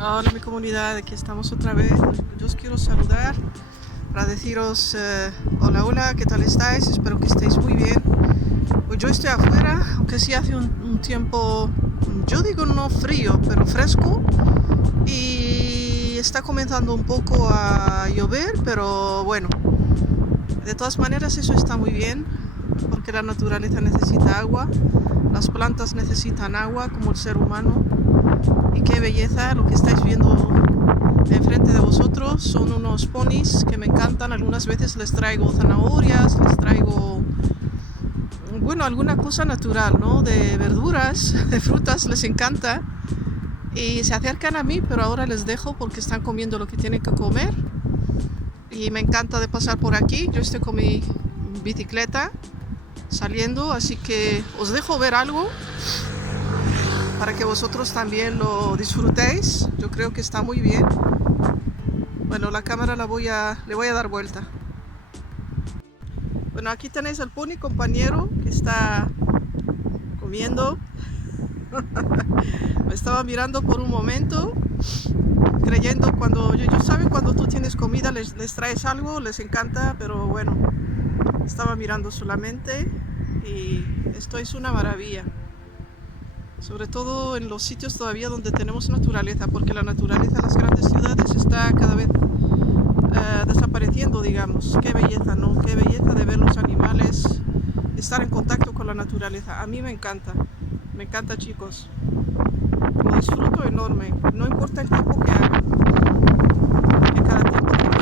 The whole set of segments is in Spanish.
Hola mi comunidad, aquí estamos otra vez. Yo os quiero saludar para deciros hola, hola, ¿qué tal estáis? Espero que estéis muy bien. Pues yo estoy afuera, aunque sí hace un tiempo, yo digo no frío, pero fresco. Y está comenzando un poco a llover, pero bueno, de todas maneras eso está muy bien, porque la naturaleza necesita agua, las plantas necesitan agua como el ser humano. Y qué belleza lo que estáis viendo enfrente de vosotros. Son unos ponis que me encantan. Algunas veces les traigo zanahorias, les traigo, bueno, alguna cosa natural, ¿no? De verduras, de frutas, les encanta. Y se acercan a mí, pero ahora les dejo porque están comiendo lo que tienen que comer. Y me encanta de pasar por aquí. Yo estoy con mi bicicleta saliendo, así que os dejo ver algo para que vosotros también lo disfrutéis. Yo creo que está muy bien. Bueno, la cámara le voy a dar vuelta. Bueno, aquí tenéis al pony compañero que está comiendo. Me estaba mirando por un momento, creyendo cuando ellos saben cuando tú tienes comida les traes algo, les encanta, pero bueno, estaba mirando solamente y esto es una maravilla. Sobre todo en los sitios todavía donde tenemos naturaleza, porque la naturaleza en las grandes ciudades está cada vez desapareciendo, digamos. Qué belleza, ¿no? Qué belleza de ver los animales, estar en contacto con la naturaleza. A mí me encanta, chicos. Lo disfruto enorme, no importa el tiempo que haga, porque cada tiempo tiene,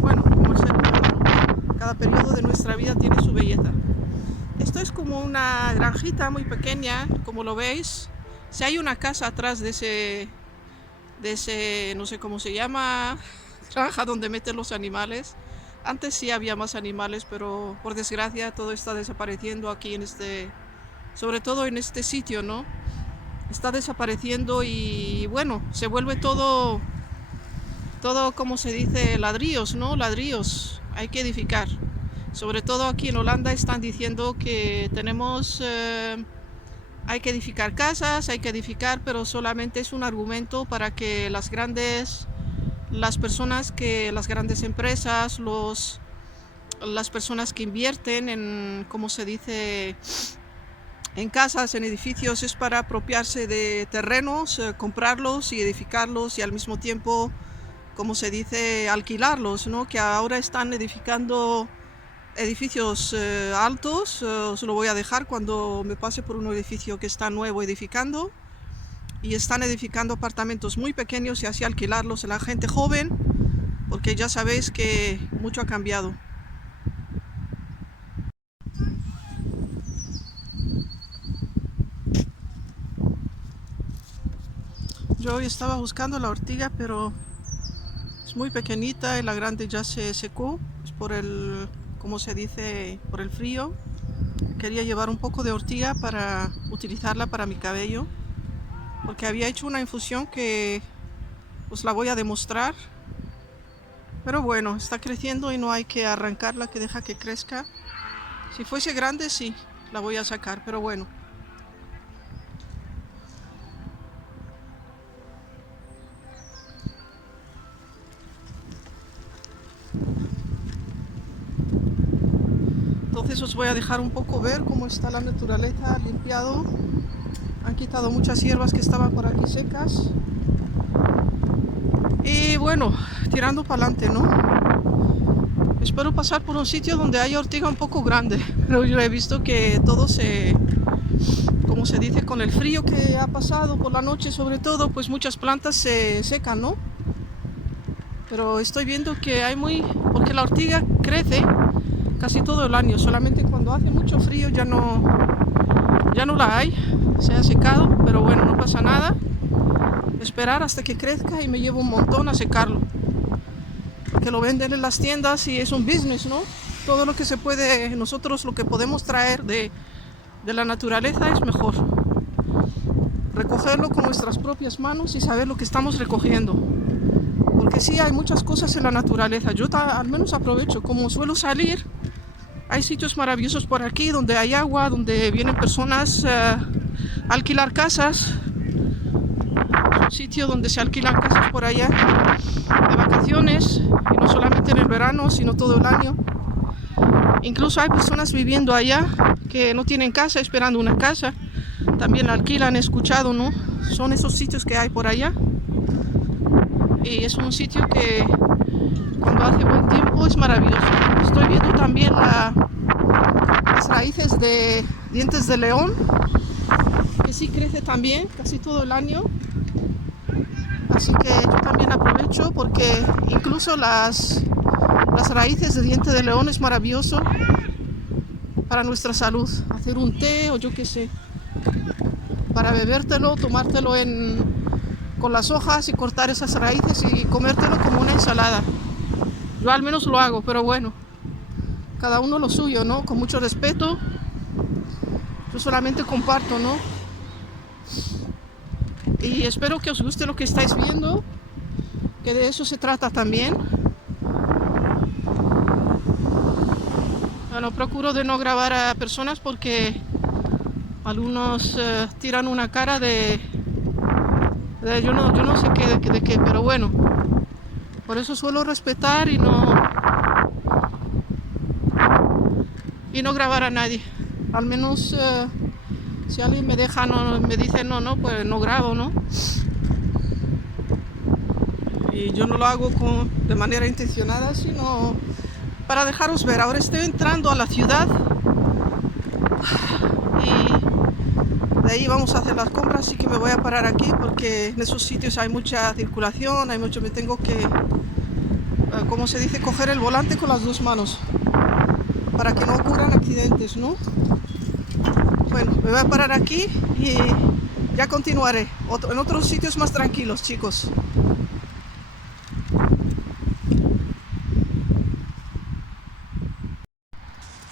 bueno, como el ser humano, ¿no? Cada periodo de nuestra vida tiene su belleza. Esto es como una granjita muy pequeña, como lo veis. Si hay una casa atrás de ese, no sé cómo se llama, granja donde meten los animales. Antes sí había más animales, pero por desgracia todo está desapareciendo aquí en sobre todo en este sitio, ¿no? Está desapareciendo y bueno, se vuelve todo, como se dice, ladrillos, ¿no? Ladrillos, hay que edificar. Sobre todo aquí en Holanda están diciendo que hay que edificar casas, hay que edificar, pero solamente es un argumento para que las grandes empresas, las personas que invierten en, como se dice, en casas, en edificios, es para apropiarse de terrenos, comprarlos y edificarlos y al mismo tiempo, como se dice, alquilarlos, ¿no? Que ahora están edificando edificios altos. Os lo voy a dejar cuando me pase por un edificio que está nuevo edificando, y están edificando apartamentos muy pequeños y así alquilarlos a la gente joven, porque ya sabéis que mucho ha cambiado. Yo hoy estaba buscando la ortiga, pero es muy pequeñita y la grande ya se secó. Es por el, como se dice, por el frío. Quería llevar un poco de ortiga para utilizarla para mi cabello, porque había hecho una infusión que os la voy a demostrar. Pero bueno, está creciendo y no hay que arrancarla, que deja que crezca. Si fuese grande sí, la voy a sacar, pero bueno. Entonces os voy a dejar un poco ver cómo está la naturaleza, limpiado. Han quitado muchas hierbas que estaban por aquí secas. Y bueno, tirando para adelante, ¿no? Espero pasar por un sitio donde haya ortiga un poco grande, pero yo he visto que todo como se dice, con el frío que ha pasado por la noche sobre todo, pues muchas plantas se secan, ¿no? Pero estoy viendo que porque la ortiga crece casi todo el año, solamente cuando hace mucho frío ya no la hay, se ha secado, pero bueno, no pasa nada. Esperar hasta que crezca y me llevo un montón a secarlo, que lo venden en las tiendas y es un business, ¿no? Todo lo que se puede, nosotros lo que podemos traer de la naturaleza es mejor. Recogerlo con nuestras propias manos y saber lo que estamos recogiendo. Porque sí, hay muchas cosas en la naturaleza. Yo al menos aprovecho, como suelo salir, hay sitios maravillosos por aquí donde hay agua, donde vienen personas a alquilar casas. un sitio donde se alquilan casas por allá de vacaciones, y no solamente en el verano, sino todo el año. Incluso hay personas viviendo allá que no tienen casa, esperando una casa. También la alquilan, he escuchado, ¿no? Son esos sitios que hay por allá. Y es un sitio que cuando hace buen tiempo es maravilloso. Estoy viendo también las raíces de dientes de león, que sí crece también casi todo el año. Así que yo también aprovecho porque incluso las raíces de diente de león es maravilloso para nuestra salud. Hacer un té o yo qué sé, para bebértelo, tomártelo con las hojas y cortar esas raíces y comértelo como una ensalada. Yo al menos lo hago, pero bueno, cada uno lo suyo, ¿no? Con mucho respeto. Yo solamente comparto, ¿no? Y espero que os guste lo que estáis viendo, que de eso se trata también. Bueno, procuro de no grabar a personas porque algunos tiran una cara de yo no sé de qué, pero bueno, por eso suelo respetar y no grabar a nadie. Al menos si alguien me deja, me dice no, pues no grabo, ¿no? Y yo no lo hago de manera intencionada, sino para dejaros ver. Ahora estoy entrando a la ciudad y de ahí vamos a hacer las compras, así que me voy a parar aquí porque en esos sitios hay mucha circulación, me tengo que, como se dice, coger el volante con las dos manos para que no ocurran accidentes, ¿no? Bueno, me voy a parar aquí y ya continuaré en otros sitios más tranquilos, chicos.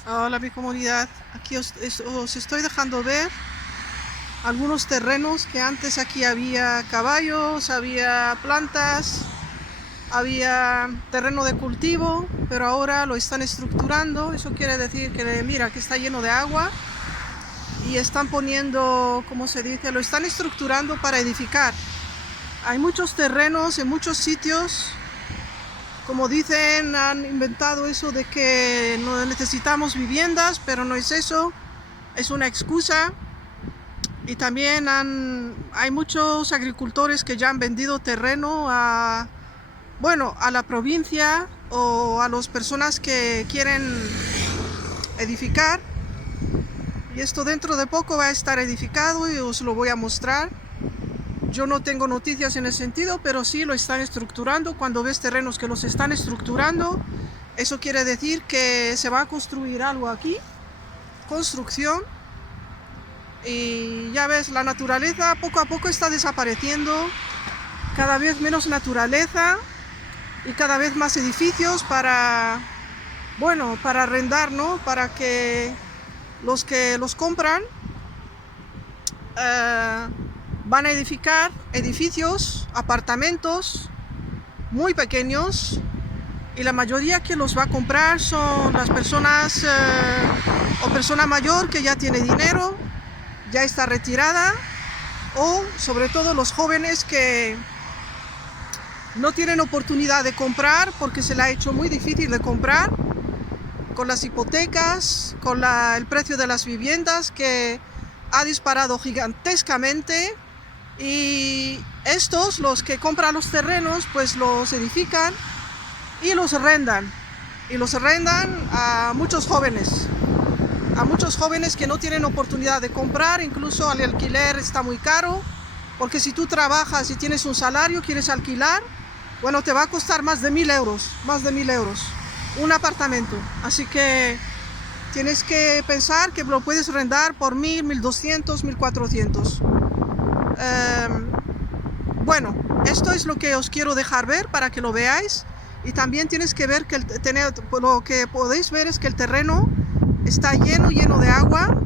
Hola mi comunidad, aquí os estoy dejando ver algunos terrenos que antes aquí había caballos, había plantas, había terreno de cultivo, pero ahora lo están estructurando. Eso quiere decir que mira que está lleno de agua y están poniendo, ¿cómo se dice? Lo están estructurando para edificar. Hay muchos terrenos en muchos sitios. Como dicen, han inventado eso de que no necesitamos viviendas, pero no es eso, es una excusa. Y también hay muchos agricultores que ya han vendido terreno a la provincia o a las personas que quieren edificar. Y esto dentro de poco va a estar edificado y os lo voy a mostrar. Yo no tengo noticias en ese sentido, pero sí lo están estructurando. Cuando ves terrenos que los están estructurando, eso quiere decir que se va a construir algo aquí. Construcción. Y ya ves, la naturaleza poco a poco está desapareciendo. Cada vez menos naturaleza y cada vez más edificios para arrendar, ¿no? Para que los compran van a edificar edificios, apartamentos muy pequeños, y la mayoría que los va a comprar son las personas o persona mayor que ya tiene dinero, ya está retirada, o sobre todo los jóvenes que no tienen oportunidad de comprar porque se le ha hecho muy difícil de comprar con las hipotecas, con el precio de las viviendas que ha disparado gigantescamente. Y estos, los que compran los terrenos, pues los edifican y los arrendan. Y los arrendan a muchos jóvenes que no tienen oportunidad de comprar. Incluso el alquiler está muy caro, porque si tú trabajas y tienes un salario, quieres alquilar, bueno, te va a costar más de 1.000 euros un apartamento. Así que tienes que pensar que lo puedes arrendar por 1.000, 1.200, 1.400. Bueno, esto es lo que os quiero dejar ver para que lo veáis. Y también tienes que ver que lo que podéis ver es que el terreno está lleno de agua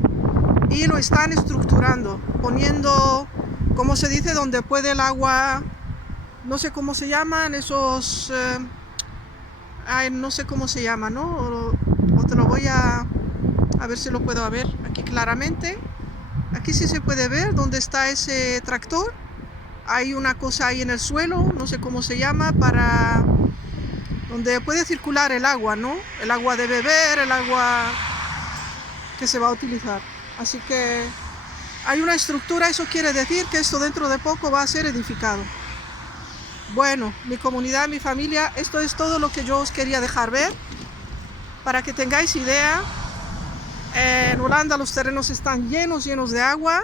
y lo están estructurando, poniendo, como se dice, donde puede el agua, no sé cómo se llaman esos, no sé cómo se llama, ¿no? O te lo voy a ver si lo puedo ver aquí claramente. Aquí sí se puede ver dónde está ese tractor. hay una cosa ahí en el suelo, no sé cómo se llama, para donde puede circular el agua, ¿no? El agua de beber, el agua que se va a utilizar. Así que hay una estructura, eso quiere decir que esto dentro de poco va a ser edificado. Bueno, mi comunidad, mi familia, esto es todo lo que yo os quería dejar ver, para que tengáis idea. En Holanda los terrenos están llenos de agua.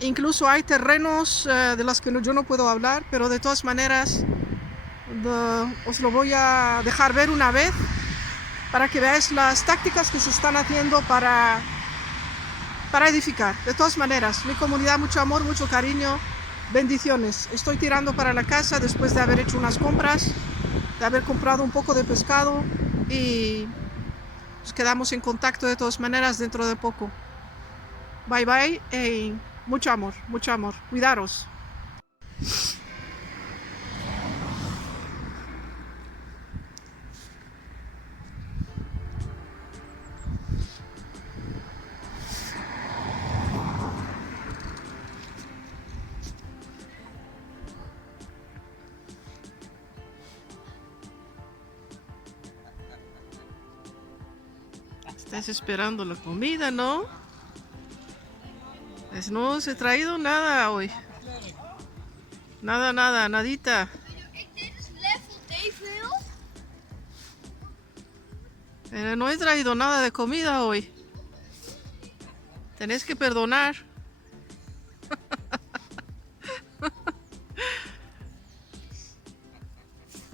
Incluso hay terrenos de los que yo no puedo hablar, pero de todas maneras os lo voy a dejar ver una vez para que veáis las tácticas que se están haciendo para edificar. De todas maneras, mi comunidad, mucho amor, mucho cariño, bendiciones. Estoy tirando para la casa después de haber hecho unas compras, de haber comprado un poco de pescado, y nos quedamos en contacto de todas maneras dentro de poco. Bye bye y mucho amor, cuidaros. Estás esperando la comida, ¿no? Pues no os he traído nada hoy. Nada, nadita. Pero no he traído nada de comida hoy. Tenéis que perdonar.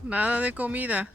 Nada de comida.